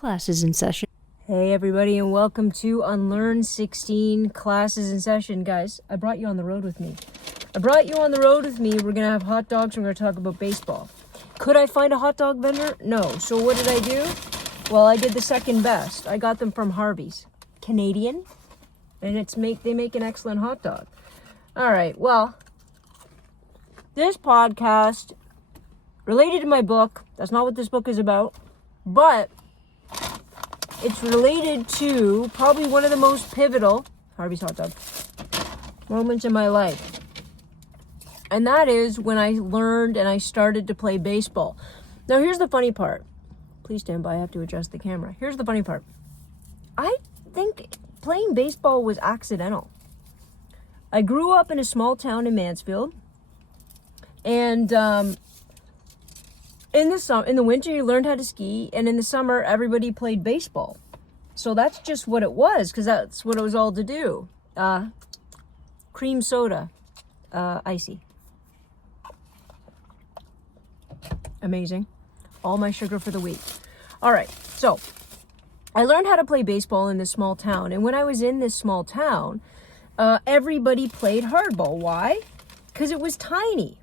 Classes in session. Hey everybody, and welcome to Unlearn 16 Classes in Session. Guys, I brought you on the road with me. We're going to have hot dogs. We're going to talk about baseball. Could I find a hot dog vendor? No. So what did I do? Well, I did the second best. I got them from Harvey's. Canadian. And they make an excellent hot dog. All right, well, this podcast related to my book. That's not what this book is about. But it's related to probably one of the most pivotal, Harvey's hot dog, moments in my life. And that is when I learned and I started to play baseball. Now, here's the funny part. Please stand by. I have to adjust the camera. Here's the funny part. I think playing baseball was accidental. I grew up in a small town in Mansfield. And in the winter, you learned how to ski. And in the summer, everybody played baseball. So that's just what it was, because that's what it was all to do. Cream soda. Icy. Amazing. All my sugar for the week. All right, so I learned how to play baseball in this small town. And when I was in this small town, everybody played hardball. Why? Because it was tiny.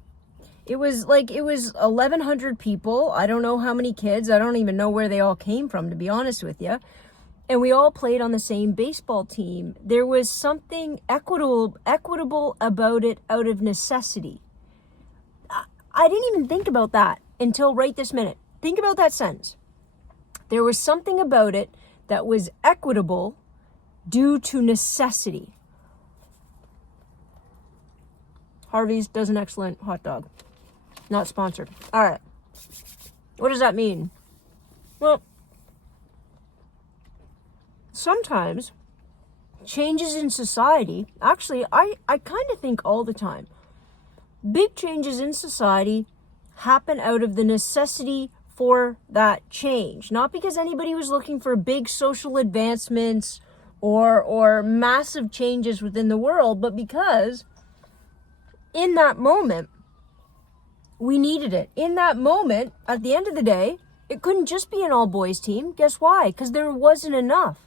It was 1,100 people. I don't know how many kids. I don't even know where they all came from, to be honest with you. And we all played on the same baseball team. There was something equitable about it out of necessity. I didn't even think about that until right this minute. Think about that sentence. There was something about it that was equitable due to necessity. Harvey's does an excellent hot dog. Not sponsored. All right. What does that mean? Well, sometimes changes in society, actually, I kind of think all the time, big changes in society happen out of the necessity for that change. Not because anybody was looking for big social advancements or massive changes within the world, but because in that moment, we needed it. In that moment, at the end of the day, it couldn't just be an all-boys team. Guess why? Because there wasn't enough.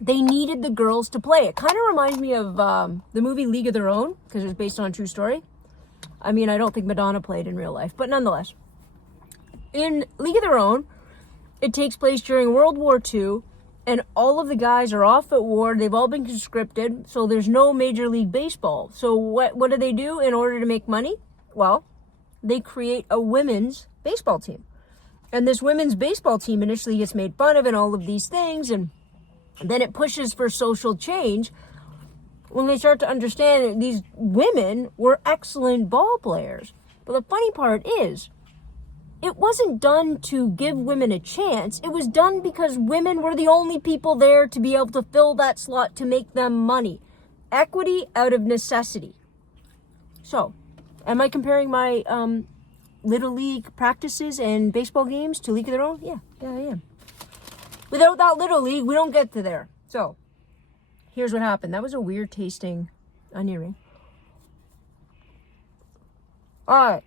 They needed the girls to play. It kind of reminds me of the movie League of Their Own, because it was based on a true story. I mean, I don't think Madonna played in real life, but nonetheless. In League of Their Own, it takes place during World War II, and all of the guys are off at war. They've all been conscripted, so there's no Major League Baseball. So what do they do in order to make money? Well, they create a women's baseball team. And this women's baseball team initially gets made fun of and all of these things, and then it pushes for social change when they start to understand that these women were excellent ball players. But the funny part is, it wasn't done to give women a chance. It was done because women were the only people there to be able to fill that slot to make them money. Equity out of necessity. So, am I comparing my Little League practices and baseball games to League of Their Own? Yeah, I am. Without that Little League, we don't get to there. So, here's what happened. That was a weird tasting onion ring. All right.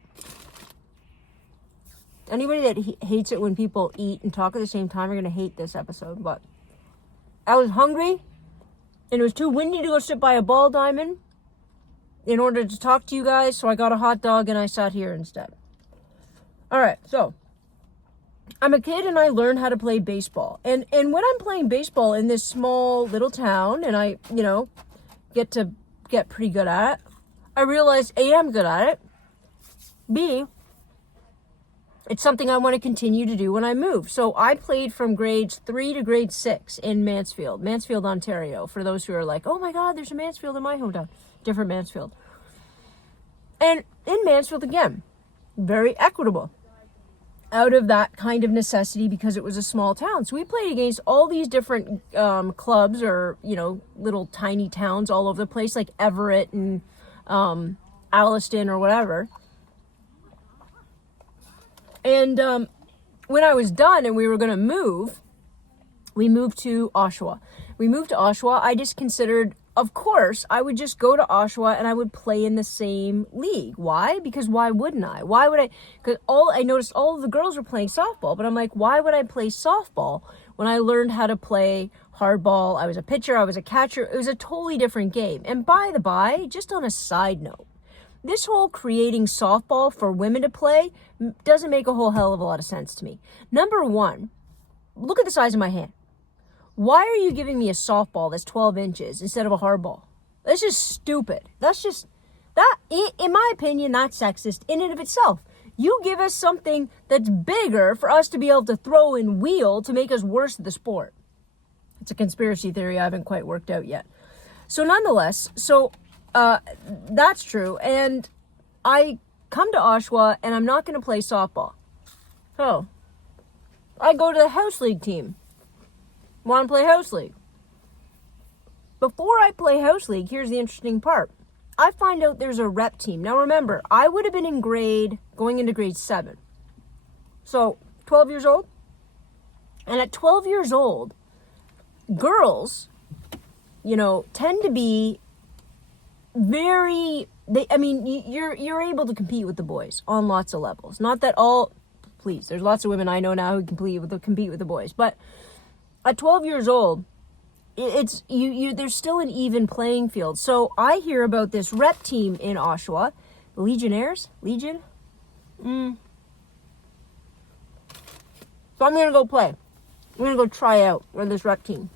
Anybody that hates it when people eat and talk at the same time are going to hate this episode. But I was hungry, and it was too windy to go sit by a ball diamond in order to talk to you guys, so I got a hot dog and I sat here instead. All right, so I'm a kid and I learned how to play baseball. And when I'm playing baseball in this small little town and I, get pretty good at it, I realized A, I'm good at it. B, it's something I want to continue to do when I move. So I played from grades 3 to grade 6 in Mansfield, Ontario. For those who are like, oh my God, there's a Mansfield in my hometown. Different Mansfield. And in Mansfield, again, very equitable. Out of that kind of necessity because it was a small town. So we played against all these different clubs or, little tiny towns all over the place, like Everett and Alliston or whatever. And when I was done and we were going to move, we moved to Oshawa. I just considered of course, I would just go to Oshawa and I would play in the same league. Why? Because why wouldn't I? Why would I? Because I noticed all of the girls were playing softball, but I'm like, why would I play softball when I learned how to play hardball? I was a pitcher, I was a catcher. It was a totally different game. And by the by, just on a side note, this whole creating softball for women to play doesn't make a whole hell of a lot of sense to me. Number one, look at the size of my hand. Why are you giving me a softball that's 12 inches instead of a hardball? That's just stupid. In my opinion, that's sexist in and of itself. You give us something that's bigger for us to be able to throw and wheel to make us worse at the sport. It's a conspiracy theory I haven't quite worked out yet. So nonetheless, that's true. And I come to Oshawa and I'm not going to play softball. Oh, I go to the house league team. Want to play house league. Before I play house league, here's the interesting part. I find out there's a rep team. Now remember, I would have been going into grade 7. So 12 years old. And at 12 years old, girls, tend to be you're able to compete with the boys on lots of levels. Not that please, there's lots of women I know now who compete with the boys, but at 12 years old, it's there's still an even playing field. So I hear about this rep team in Oshawa, the Legion. So I'm gonna go play. I'm gonna go try out with this rep team.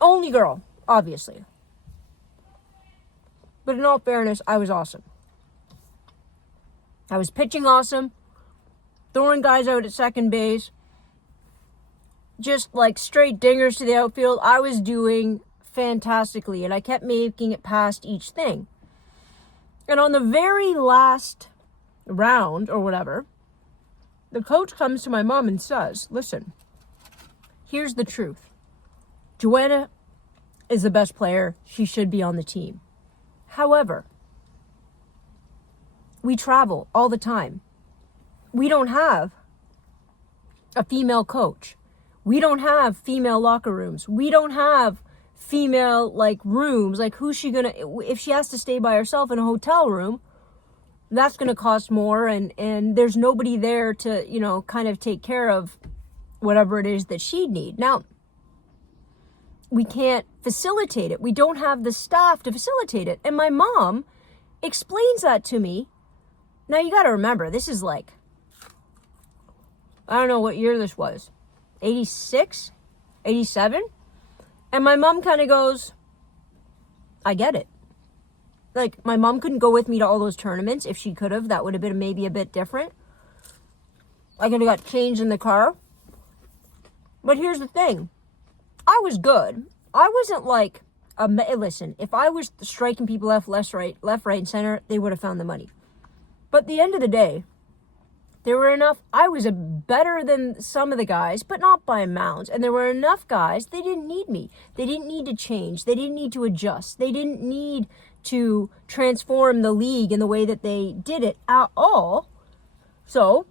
Only girl, obviously. But in all fairness, I was awesome. I was pitching awesome, throwing guys out at second base, just like straight dingers to the outfield. I was doing fantastically, and I kept making it past each thing. And on the very last round or whatever, the coach comes to my mom and says, listen, here's the truth. Joanna is the best player. She should be on the team. However, we travel all the time. We don't have a female coach. We don't have female locker rooms. We don't have female rooms. Who's she gonna, if she has to stay by herself in a hotel room, that's gonna cost more, and there's nobody there to, kind of take care of whatever it is that she'd need. Now, we can't facilitate it. We don't have the staff to facilitate it. And my mom explains that to me. Now you gotta remember, this is I don't know what year this was. 86? 87? And my mom kind of goes, I get it. My mom couldn't go with me to all those tournaments. If she could have, that would have been maybe a bit different. I could have got changed in the car. But here's the thing. I was good. I wasn't listen, if I was striking people left, right, and center, they would have found the money. But at the end of the day, there were enough, I was better than some of the guys, but not by amounts. And there were enough guys, they didn't need me. They didn't need to change. They didn't need to adjust. They didn't need to transform the league in the way that they did it at all. So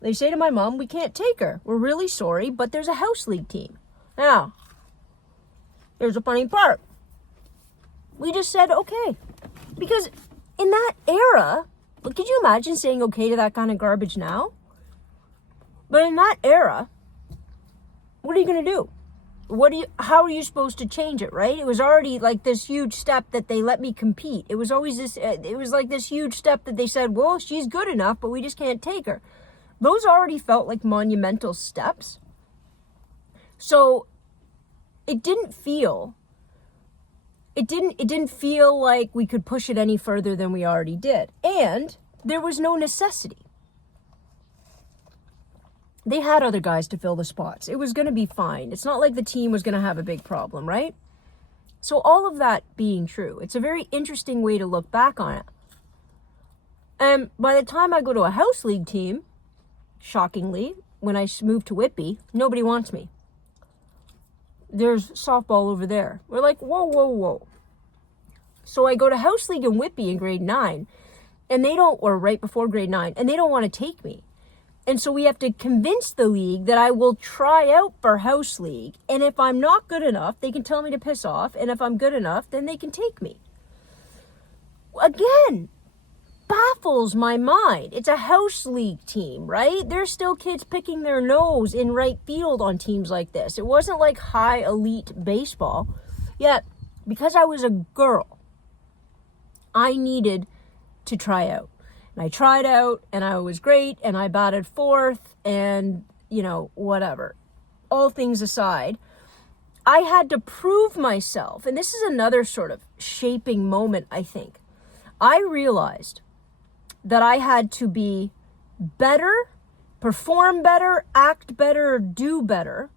they say to my mom, we can't take her. We're really sorry, but there's a house league team. Now, here's the funny part. We just said, okay. Because in that era, could you imagine saying okay to that kind of garbage now? But in that era, what are you going to do? How are you supposed to change it, right? It was already this huge step that they let me compete. It was always this huge step that they said, well, she's good enough, but we just can't take her. Those already felt like monumental steps. So it didn't feel like we could push it any further than we already did. And there was no necessity. They had other guys to fill the spots. It was going to be fine. It's not like the team was going to have a big problem, right? So all of that being true, it's a very interesting way to look back on it. And by the time I go to a house league team, shockingly, when I moved to Whitby, nobody wants me. There's softball over there. We're like, whoa. So I go to house league in Whitby in grade 9, and right before grade 9, and they don't want to take me. And so we have to convince the league that I will try out for house league. And if I'm not good enough, they can tell me to piss off. And if I'm good enough, then they can take me. Again, baffles my mind. It's a house league team, right? There's still kids picking their nose in right field on teams like this. It wasn't like high elite baseball. Yet, because I was a girl, I needed to try out. And I tried out, and I was great, and I batted fourth, and, whatever. All things aside, I had to prove myself. And this is another sort of shaping moment, I think. I realized that I had to be better, perform better, act better, do better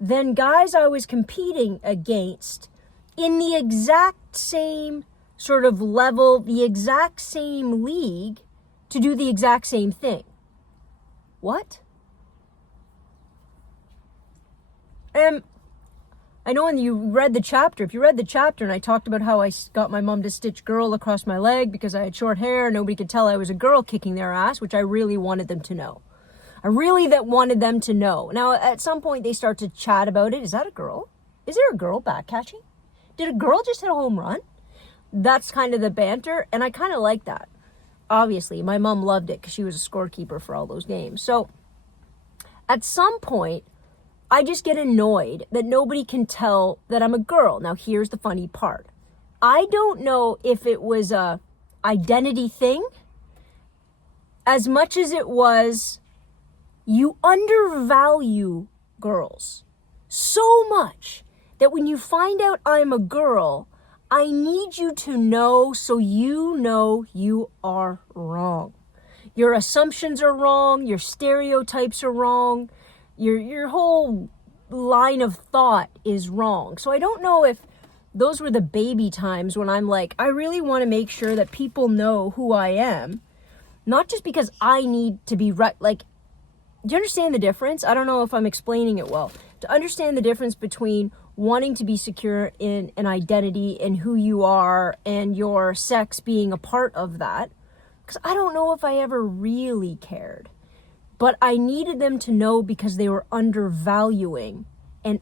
than guys I was competing against in the exact same sort of level, the exact same league, to do the exact same thing. What? I know when you read the chapter, if you read the chapter and I talked about how I got my mom to stitch girl across my leg because I had short hair, nobody could tell I was a girl kicking their ass, which I really wanted them to know. Wanted them to know. Now, at some point, they start to chat about it. Is that a girl? Is there a girl back catching? Did a girl just hit a home run? That's kind of the banter, and I kind of like that. Obviously, my mom loved it because she was a scorekeeper for all those games. So, at some point, I just get annoyed that nobody can tell that I'm a girl. Now, here's the funny part. I don't know if it was a identity thing as much as it was you undervalue girls so much that when you find out I'm a girl, I need you to know so you know you are wrong. Your assumptions are wrong. Your stereotypes are wrong. Your whole line of thought is wrong. So I don't know if those were the baby times when I'm like, I really want to make sure that people know who I am. Not just because I need to be right. Like, do you understand the difference? I don't know if I'm explaining it well. To understand the difference between wanting to be secure in an identity and who you are and your sex being a part of that. Because I don't know if I ever really cared. But I needed them to know because they were undervaluing and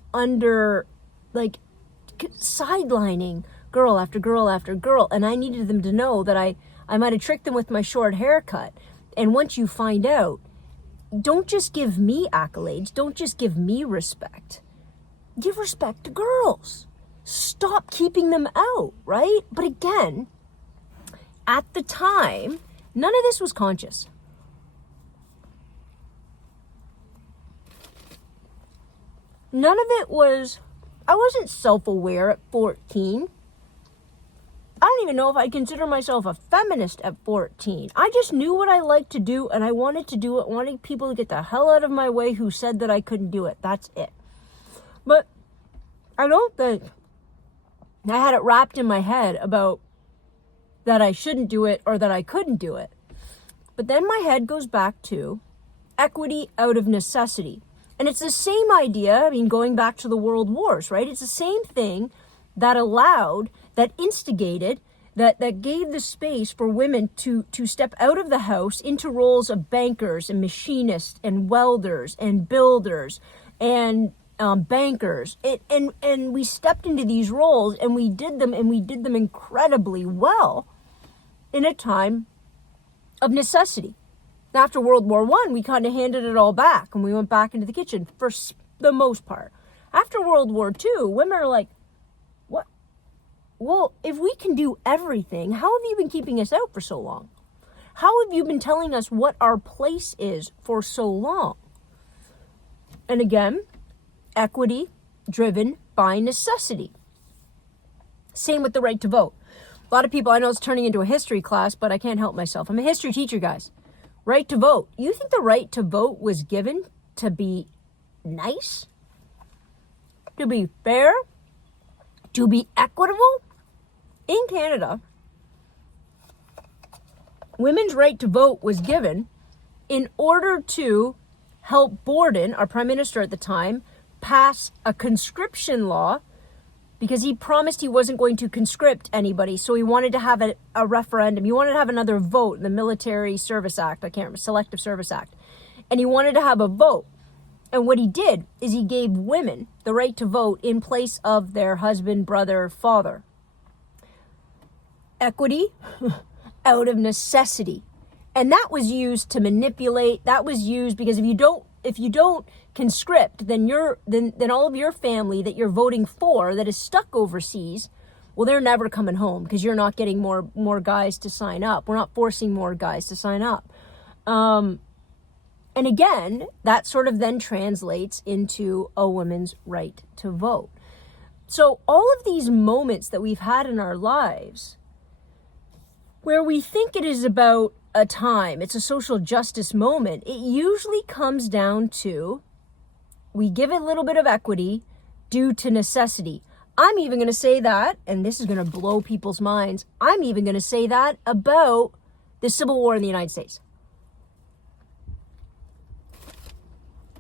sidelining girl after girl after girl. And I needed them to know that I might have tricked them with my short haircut. And once you find out, don't just give me accolades. Don't just give me respect. Give respect to girls. Stop keeping them out, right? But again, at the time, none of this was conscious. None of it was, I wasn't self-aware at 14. I don't even know if I consider myself a feminist at 14. I just knew what I liked to do and I wanted to do it. Wanted people to get the hell out of my way who said that I couldn't do it. That's it. But I don't think I had it wrapped in my head about that I shouldn't do it or that I couldn't do it. But then my head goes back to equity out of necessity. And it's the same idea, going back to the world wars, right? It's the same thing that allowed, that instigated, that gave the space for women to step out of the house into roles of bankers and machinists and welders and builders and bankers. And we stepped into these roles and we did them incredibly well in a time of necessity. After World War I, we kind of handed it all back and we went back into the kitchen for the most part. After World War II, women are like, what? Well, if we can do everything, how have you been keeping us out for so long? How have you been telling us what our place is for so long? And again, equity driven by necessity. Same with the right to vote. A lot of people, I know it's turning into a history class, but I can't help myself. I'm a history teacher, guys. Right to vote. You think the right to vote was given to be nice? To be fair? To be equitable? In Canada, women's right to vote was given in order to help Borden, our prime minister at the time, pass a conscription law because he promised he wasn't going to conscript anybody. So he wanted to have a referendum. He wanted to have another vote in the Military Service Act. I can't remember, Selective Service Act. and he wanted to have a vote. And what he did is he gave women the right to vote in place of their husband, brother, father. Equity out of necessity. And that was used to manipulate. That was used because if you don't conscript, then all of your family that you're voting for that is stuck overseas, well, they're never coming home because you're not getting more guys to sign up. We're not forcing more guys to sign up. And again, that sort of then translates into a woman's right to vote. So all of these moments that we've had in our lives where we think it is about a time, it's a social justice moment, it usually comes down to we give it a little bit of equity due to necessity. I'm even going to say that, and this is going to blow people's minds, I'm even going to say that about the Civil War in the United States.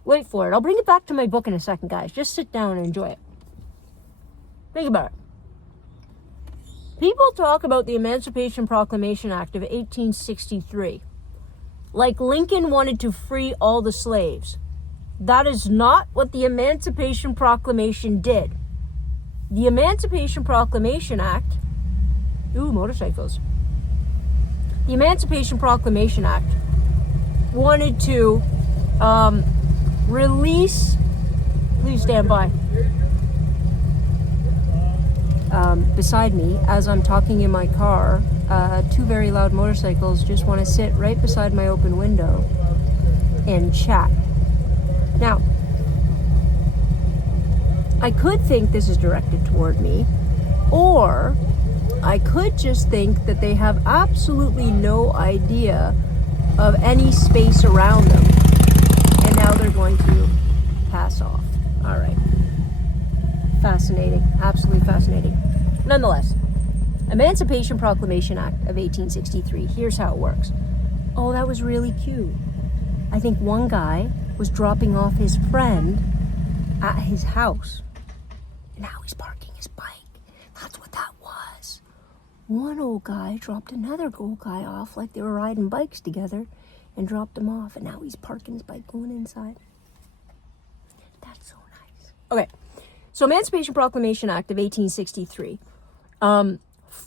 Wait for it. I'll bring it back to my book in a second, guys. Just sit down and enjoy it. Think about it. People talk about the Emancipation Proclamation Act of 1863 like Lincoln wanted to free all the slaves. That is not what the Emancipation Proclamation did. The Emancipation Proclamation Act... Ooh, motorcycles. The Emancipation Proclamation Act wanted to release... Please stand by. Beside me, as I'm talking in my car, two very loud motorcycles just want to sit right beside my open window and chat. Now, I could think this is directed toward me, or I could just think that they have absolutely no idea of any space around them, and now they're going to pass off. All right. Fascinating. Absolutely fascinating. Nonetheless, Emancipation Proclamation Act of 1863. Here's how it works. Oh, that was really cute. I think one guy was dropping off his friend at his house. Now he's parking his bike. That's what that was. One old guy dropped another old guy off like they were riding bikes together and dropped him off. And now he's parking his bike going inside. That's so nice. Okay. So Emancipation Proclamation Act of 1863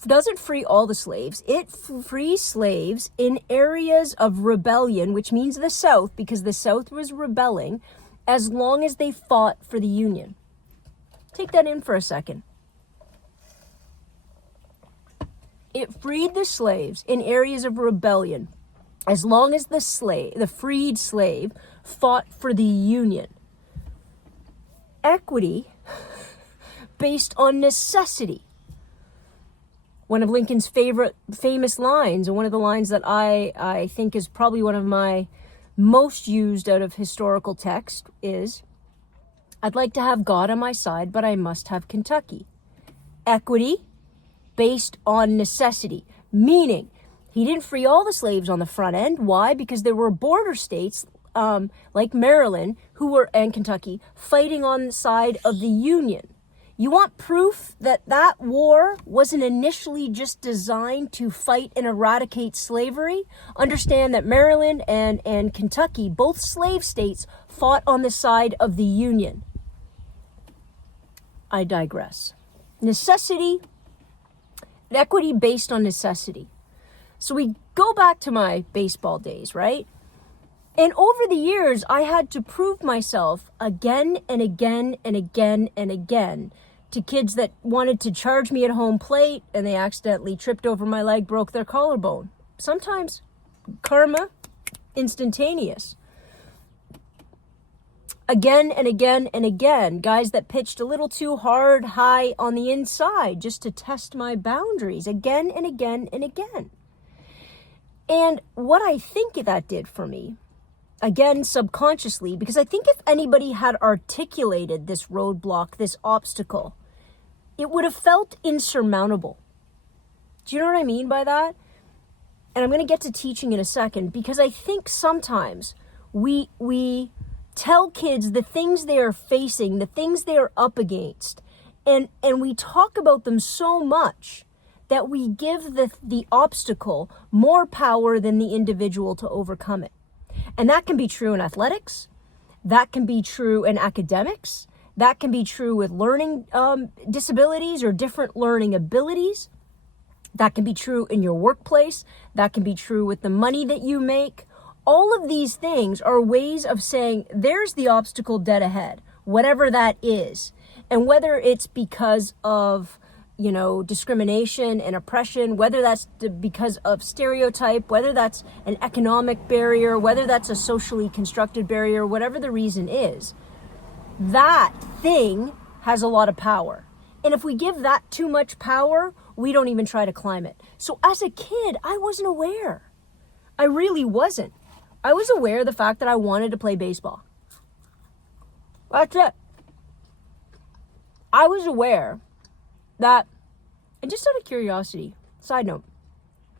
doesn't free all the slaves. It frees slaves in areas of rebellion, which means the South, because the South was rebelling, as long as they fought for the Union. Take that in for a second. It freed the slaves in areas of rebellion, as long as the freed slave fought for the Union. Equity based on necessity. One of Lincoln's famous lines, and one of the lines that I think is probably one of my most used out of historical text is, I'd like to have God on my side, but I must have Kentucky. Equity based on necessity, meaning he didn't free all the slaves on the front end. Why? Because there were border states like Maryland and Kentucky fighting on the side of the Union. You want proof that that war wasn't initially just designed to fight and eradicate slavery? Understand that Maryland and Kentucky, both slave states, fought on the side of the Union. I digress. Necessity, equity based on necessity. So we go back to my baseball days, right? And over the years, I had to prove myself again and again and again and again to kids that wanted to charge me at home plate, and they accidentally tripped over my leg, broke their collarbone. Sometimes karma, instantaneous. Again and again and again, guys that pitched a little too hard, high on the inside just to test my boundaries again and again and again. And what I think that did for me, again, subconsciously, because I think if anybody had articulated this roadblock, this obstacle, it would have felt insurmountable. Do you know what I mean by that? And I'm going to get to teaching in a second, because I think sometimes we tell kids the things they are facing, the things they are up against, and we talk about them so much that we give the obstacle more power than the individual to overcome it. And that can be true in athletics. That can be true in academics. That can be true with learning disabilities or different learning abilities. That can be true in your workplace. That can be true with the money that you make. All of these things are ways of saying, there's the obstacle dead ahead, whatever that is. And whether it's because of, discrimination and oppression, whether that's because of stereotype, whether that's an economic barrier, whether that's a socially constructed barrier, whatever the reason is, that thing has a lot of power. And if we give that too much power, we don't even try to climb it. So as a kid, I wasn't aware. I really wasn't. I was aware of the fact that I wanted to play baseball. That's it. I was aware that, and just out of curiosity, side note,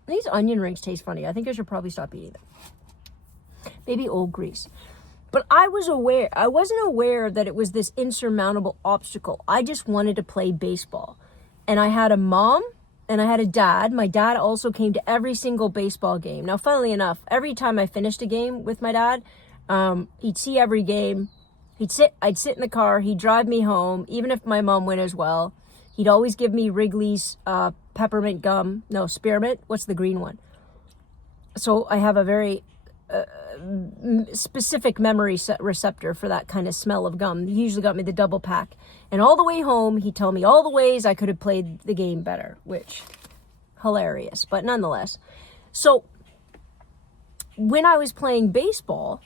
these onion rings taste funny. I think I should probably stop eating them. Maybe old grease. But I wasn't aware that it was this insurmountable obstacle. I just wanted to play baseball. And I had a mom and I had a dad. My dad also came to every single baseball game. Now, funnily enough, every time I finished a game with my dad, he'd see every game. I'd sit in the car. He'd drive me home, even if my mom went as well. He'd always give me Wrigley's peppermint gum. No, spearmint. What's the green one? So I have a very specific memory receptor for that kind of smell of gum. He usually got me the double pack. And all the way home, he'd tell me all the ways I could have played the game better, which, hilarious, but nonetheless. So when I was playing baseball,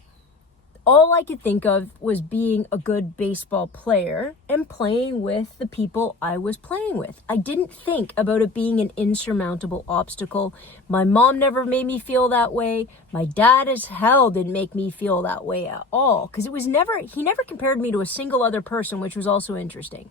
all I could think of was being a good baseball player and playing with the people I was playing with. I didn't think about it being an insurmountable obstacle. My mom never made me feel that way. My dad as hell didn't make me feel that way at all. Because he never compared me to a single other person, which was also interesting.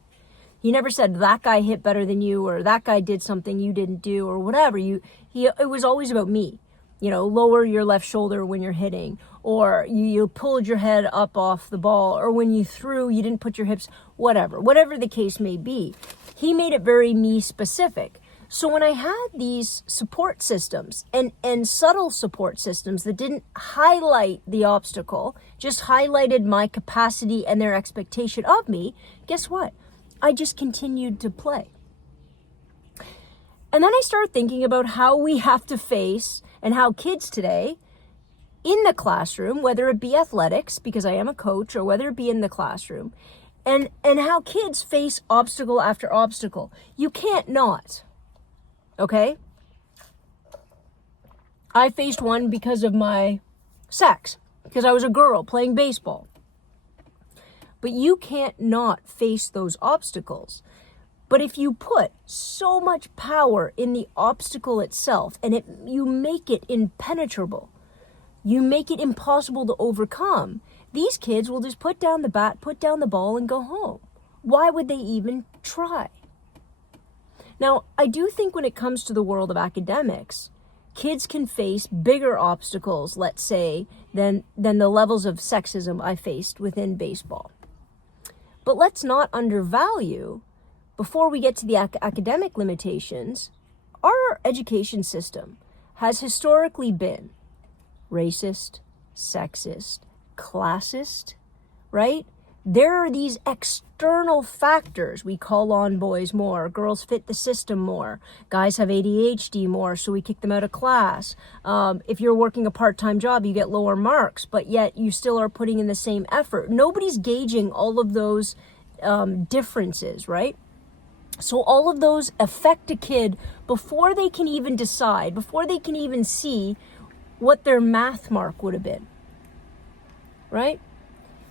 He never said that guy hit better than you or that guy did something you didn't do or whatever. It was always about me. Lower your left shoulder when you're hitting, or you pulled your head up off the ball, or when you threw, you didn't put your hips, whatever the case may be. He made it very me specific. So when I had these support systems and subtle support systems that didn't highlight the obstacle, just highlighted my capacity and their expectation of me, guess what? I just continued to play. And then I started thinking about how we have to face and how kids today in the classroom, whether it be athletics, because I am a coach, or whether it be in the classroom, and how kids face obstacle after obstacle. You can't not, okay? I faced one because of my sex, because I was a girl playing baseball. But you can't not face those obstacles. But if you put so much power in the obstacle itself and you make it impenetrable, you make it impossible to overcome, these kids will just put down the bat, put down the ball, and go home. Why would they even try? Now, I do think when it comes to the world of academics, kids can face bigger obstacles, let's say, than the levels of sexism I faced within baseball. But let's not undervalue, before we get to the academic limitations, our education system has historically been racist, sexist, classist, right? There are these external factors. We call on boys more, girls fit the system more, guys have ADHD more, so we kick them out of class. If you're working a part-time job, you get lower marks, but yet you still are putting in the same effort. Nobody's gauging all of those differences, right? So all of those affect a kid before they can even decide, before they can even see what their math mark would have been, right?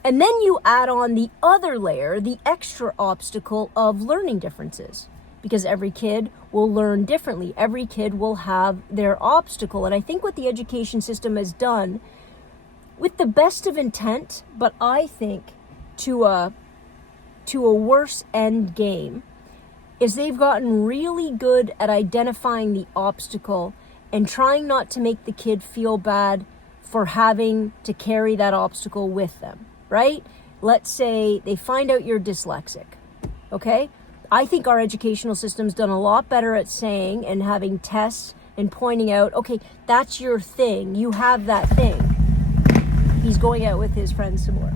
And then you add on the other layer, the extra obstacle of learning differences, because every kid will learn differently. Every kid will have their obstacle. And I think what the education system has done, with the best of intent, but I think to a worse end game, is they've gotten really good at identifying the obstacle and trying not to make the kid feel bad for having to carry that obstacle with them, right? Let's say they find out you're dyslexic, okay? I think our educational system's done a lot better at saying and having tests and pointing out, okay, that's your thing. You have that thing. he's going out with his friends some more.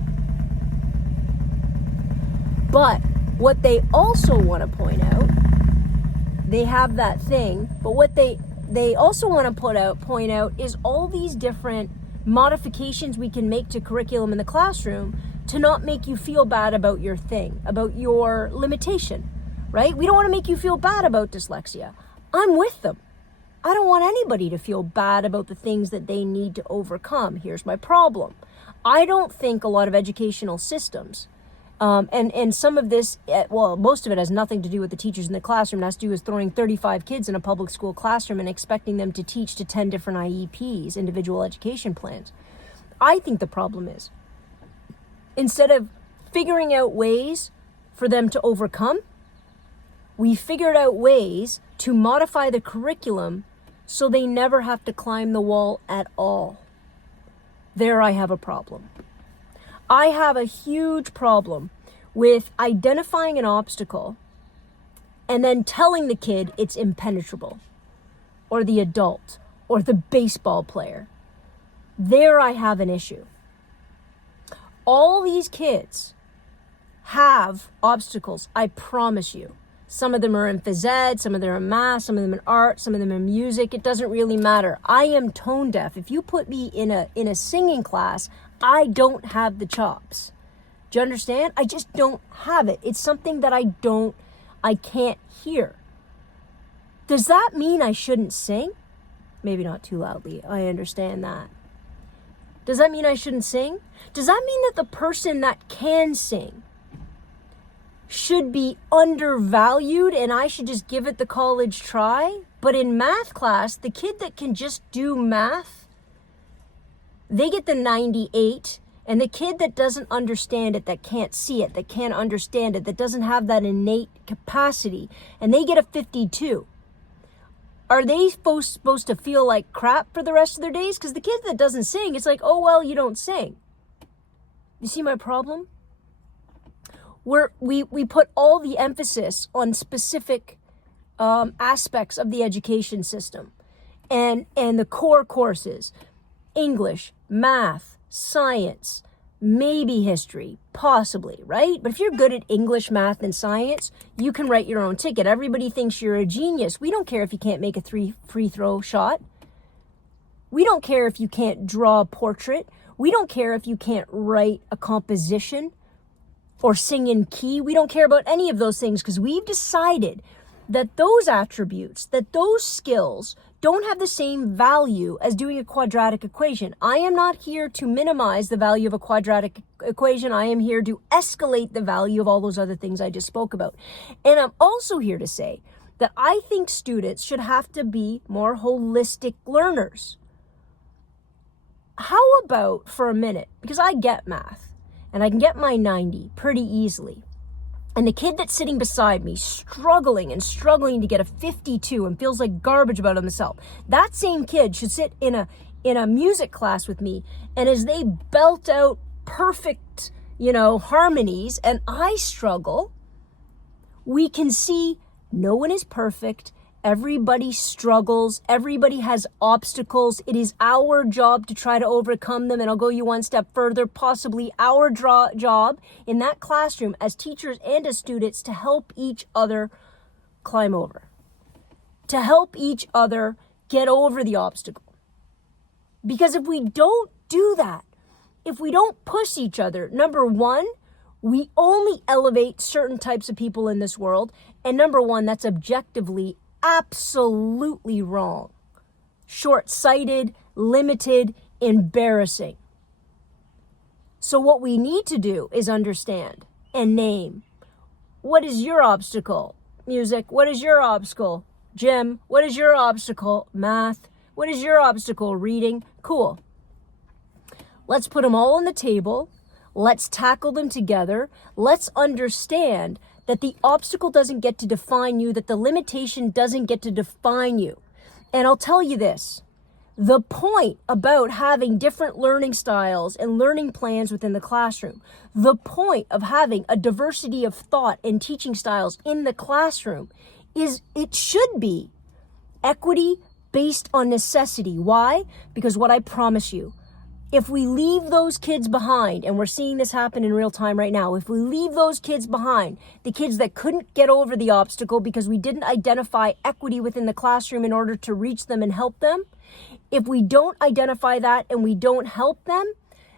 But what they also want to point out, they have that thing, but what they also want to point out is all these different modifications we can make to curriculum in the classroom to not make you feel bad about your thing, about your limitation, right? We don't want to make you feel bad about dyslexia. I'm with them. I don't want anybody to feel bad about the things that they need to overcome. Here's my problem. I don't think a lot of educational systems, and some of this, well, most of it has nothing to do with the teachers in the classroom. It has to do with throwing 35 kids in a public school classroom and expecting them to teach to 10 different IEPs, individual education plans. I think the problem is, instead of figuring out ways for them to overcome, we figured out ways to modify the curriculum so they never have to climb the wall at all. There I have a problem. I have a huge problem with identifying an obstacle and then telling the kid it's impenetrable, or the adult, or the baseball player. There I have an issue. All these kids have obstacles, I promise you. Some of them are in phys ed, some of them are in math, some of them in art, some of them in music. It doesn't really matter. I am tone deaf. If you put me in a singing class, I don't have the chops. Do you understand? I just don't have it. It's something that I can't hear. Does that mean I shouldn't sing? Maybe not too loudly. I understand that. Does that mean I shouldn't sing? Does that mean that the person that can sing should be undervalued and I should just give it the college try? But in math class, the kid that can just do math, they get the 98, and the kid that doesn't understand it, that can't see it, that can't understand it, that doesn't have that innate capacity, and they get a 52. Are they supposed to feel like crap for the rest of their days? Because the kid that doesn't sing, it's like, oh, well, you don't sing. You see my problem? We put all the emphasis on specific aspects of the education system and the core courses, English, math, science, maybe history, possibly, right? But if you're good at English, math, and science, you can write your own ticket. Everybody thinks you're a genius. We don't care if you can't make a free throw shot. We don't care if you can't draw a portrait. We don't care if you can't write a composition or sing in key. We don't care about any of those things because we've decided that those attributes, that those skills don't have the same value as doing a quadratic equation. I am not here to minimize the value of a quadratic equation. I am here to escalate the value of all those other things I just spoke about. And I'm also here to say that I think students should have to be more holistic learners. How about for a minute, because I get math and I can get my 90 pretty easily, and the kid that's sitting beside me struggling to get a 52 and feels like garbage about himself, that same kid should sit in a music class with me, and as they belt out perfect, harmonies, and I struggle, we can see no one is perfect. Everybody struggles. Everybody has obstacles. It is our job to try to overcome them. And I'll go you one step further, possibly our job in that classroom as teachers and as students to help each other climb over, to help each other get over the obstacle. Because if we don't do that, if we don't push each other, number one, we only elevate certain types of people in this world. And number one, that's objectively absolutely wrong, short-sighted, limited, embarrassing. So what we need to do is understand and name. What is your obstacle? Music. What is your obstacle? Gym. What is your obstacle? Math. What is your obstacle? Reading. Cool. Let's put them all on the table. Let's tackle them together. Let's understand that the obstacle doesn't get to define you, that the limitation doesn't get to define you. And I'll tell you this, the point about having different learning styles and learning plans within the classroom, the point of having a diversity of thought and teaching styles in the classroom is it should be equity based on necessity. Why? Because what I promise you, If we leave those kids behind, and we're seeing this happen in real time right now, if we leave those kids behind, the kids that couldn't get over the obstacle because we didn't identify equity within the classroom in order to reach them and help them, if we don't identify that and we don't help them,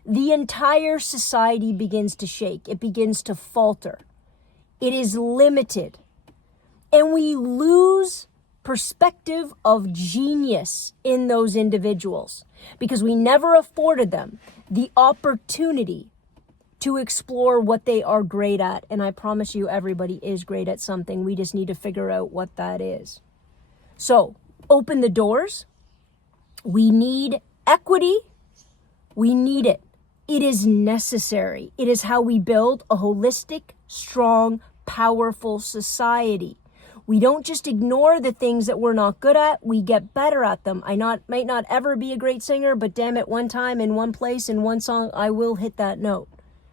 the entire society begins to shake. It begins to falter. It is limited. And we lose perspective of genius in those individuals because we never afforded them the opportunity to explore what they are great at. And I promise you, everybody is great at something. We just need to figure out what that is. So open the doors. We need equity. We need it. It is necessary. It is how we build a holistic, strong, powerful society. We don't just ignore the things that we're not good at. We get better at them. I might not ever be a great singer, but damn it, one time in one place in one song, I will hit that note.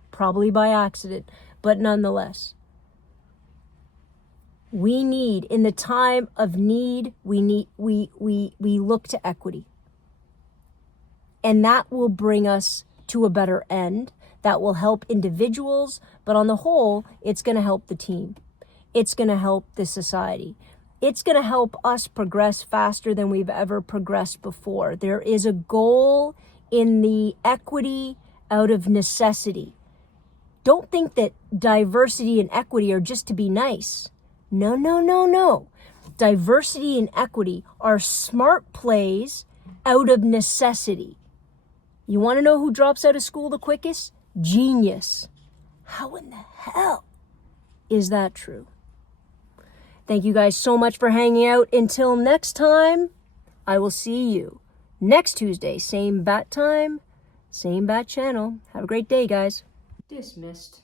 Probably by accident, but nonetheless. We need, in the time of need, we look to equity. And that will bring us to a better end. That will help individuals, but on the whole, it's going to help the team. It's going to help the society. It's going to help us progress faster than we've ever progressed before. There is a goal in the equity out of necessity. Don't think that diversity and equity are just to be nice. No, no, no, no. Diversity and equity are smart plays out of necessity. You want to know who drops out of school the quickest? Genius. How in the hell is that true? Thank you guys so much for hanging out. Until next time, I will see you next Tuesday. Same bat time, same bat channel. Have a great day, guys. Dismissed.